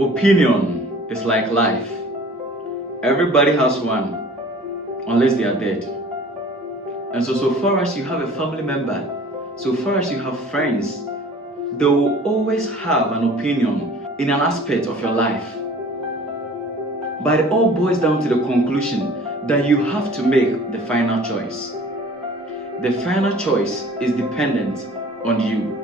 Opinion is like life. Everybody has one, unless they are dead. And so far as you have a family member, so far as you have friends, they will always have an opinion in an aspect of your life. But it all boils down to the conclusion that you have to make the final choice. The final choice is dependent on you.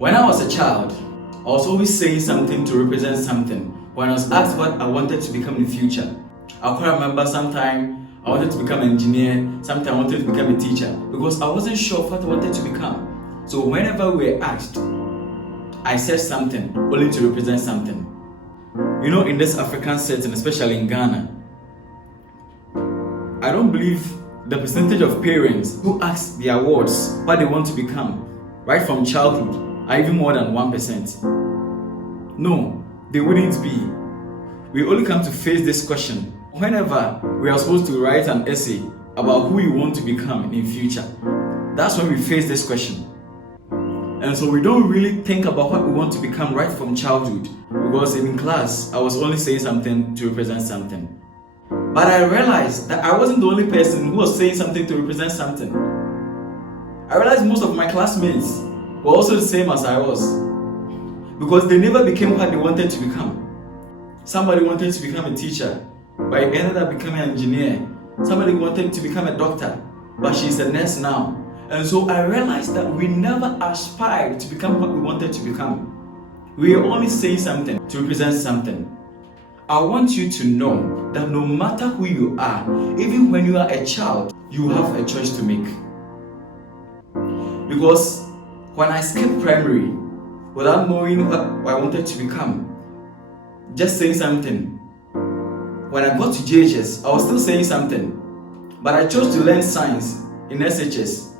When I was a child, I was always saying something to represent something. When I was asked what I wanted to become in the future, I quite remember sometime I wanted to become an engineer, sometime I wanted to become a teacher, because I wasn't sure of what I wanted to become. So whenever we were asked, I said something only to represent something. You know, in this African setting, especially in Ghana, I don't believe the percentage of parents who ask their wards what they want to become right from childhood are even more than 1%. No, they wouldn't be. We only come to face this question whenever we are supposed to write an essay about who we want to become in future. That's when we face this question. And so we don't really think about what we want to become right from childhood, because in class I was only saying something to represent something. But I realized that I wasn't the only person who was saying something to represent something. I realized most of my classmates were also the same as I was, because they never became what they wanted to become. Somebody wanted to become a teacher, but he ended up becoming an engineer. Somebody wanted to become a doctor, but she's a nurse now. And so I realized that we never aspired to become what we wanted to become. We are only saying something to represent something. I want you to know that no matter who you are, even when you are a child, you have a choice to make. Because when I skipped primary, without knowing what I wanted to become, just saying something. When I got to JHS, I was still saying something. But I chose to learn science in SHS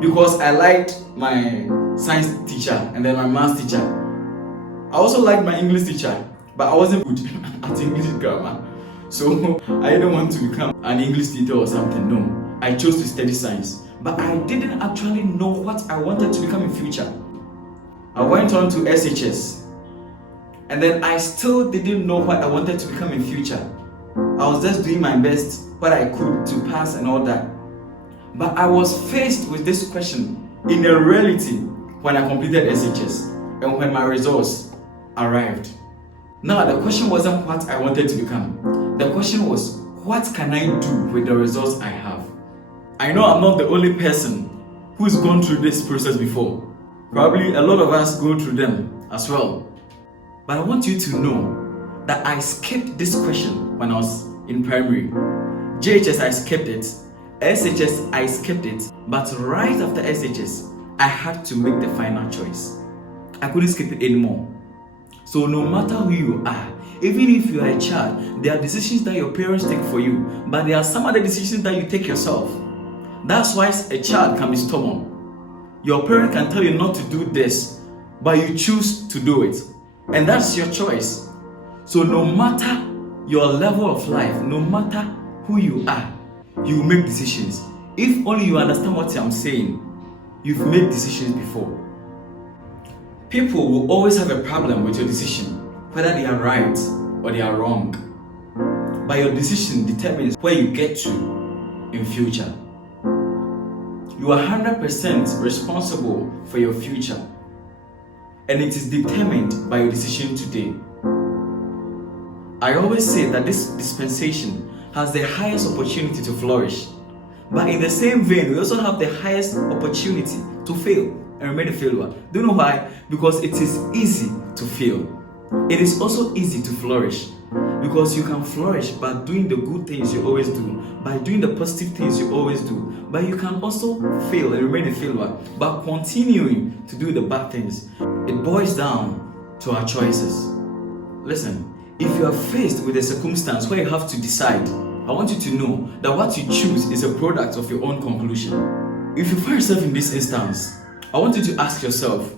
because I liked my science teacher and then my maths teacher. I also liked my English teacher, but I wasn't good at English grammar. So I didn't want to become an English teacher or something, no. I chose to study science. But I didn't actually know what I wanted to become in future. I went on to SHS, and then I still didn't know what I wanted to become in future. I was just doing my best, what I could to pass and all that. But I was faced with this question in a reality when I completed SHS and when my results arrived. Now the question wasn't what I wanted to become. The question was, what can I do with the results I have? I know I'm not the only person who's gone through this process before. Probably a lot of us go through them as well. But I want you to know that I skipped this question when I was in primary. JHS, I skipped it. SHS, I skipped it. But right after SHS, I had to make the final choice. I couldn't skip it anymore. So no matter who you are, even if you are a child, there are decisions that your parents take for you, but there are some other decisions that you take yourself. That's why a child can be stubborn. Your parent can tell you not to do this, but you choose to do it. And that's your choice. So no matter your level of life, no matter who you are, you make decisions. If only you understand what I'm saying, you've made decisions before. People will always have a problem with your decision, whether they are right or they are wrong. But your decision determines where you get to in future. You are 100% responsible for your future, and it is determined by your decision today. I always say that this dispensation has the highest opportunity to flourish, but in the same vein, we also have the highest opportunity to fail and remain a failure. Do you know why? Because it is easy to fail. It is also easy to flourish, because you can flourish by doing the good things you always do, by doing the positive things you always do. But you can also fail and remain a failure by continuing to do the bad things. It boils down to our choices. Listen, if you are faced with a circumstance where you have to decide, I want you to know that what you choose is a product of your own conclusion. If you find yourself in this instance, I want you to ask yourself,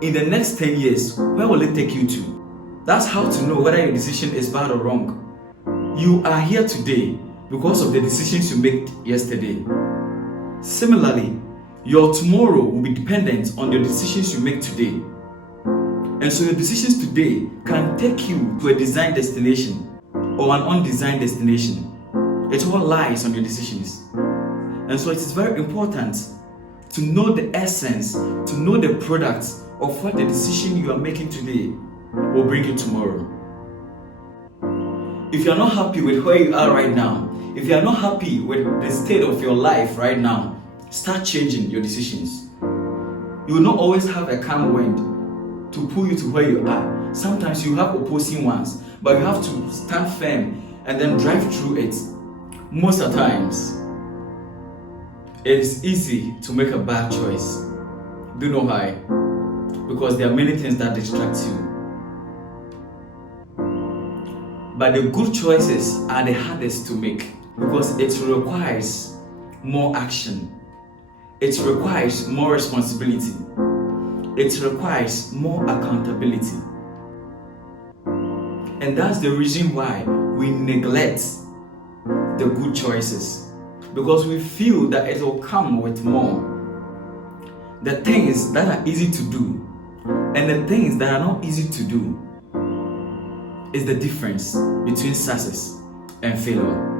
in the next 10 years, where will it take you to? That's how to know whether your decision is bad or wrong. You are here today, because of the decisions you made yesterday. Similarly, your tomorrow will be dependent on the decisions you make today. And so your decisions today can take you to a designed destination or an undesigned destination. It all lies on your decisions. And so it is very important to know the essence, to know the product of what the decision you are making today will bring you tomorrow. If you are not happy with where you are right now, if you are not happy with the state of your life right now, start changing your decisions. You will not always have a calm wind to pull you to where you are. Sometimes you have opposing ones, but you have to stand firm and then drive through it. Most of the times, it is easy to make a bad choice. Do you know why? Because there are many things that distract you. But the good choices are the hardest to make because it requires more action. It requires more responsibility. It requires more accountability. And that's the reason why we neglect the good choices, because we feel that it will come with more. The things that are easy to do and the things that are not easy to do is the difference between success and failure.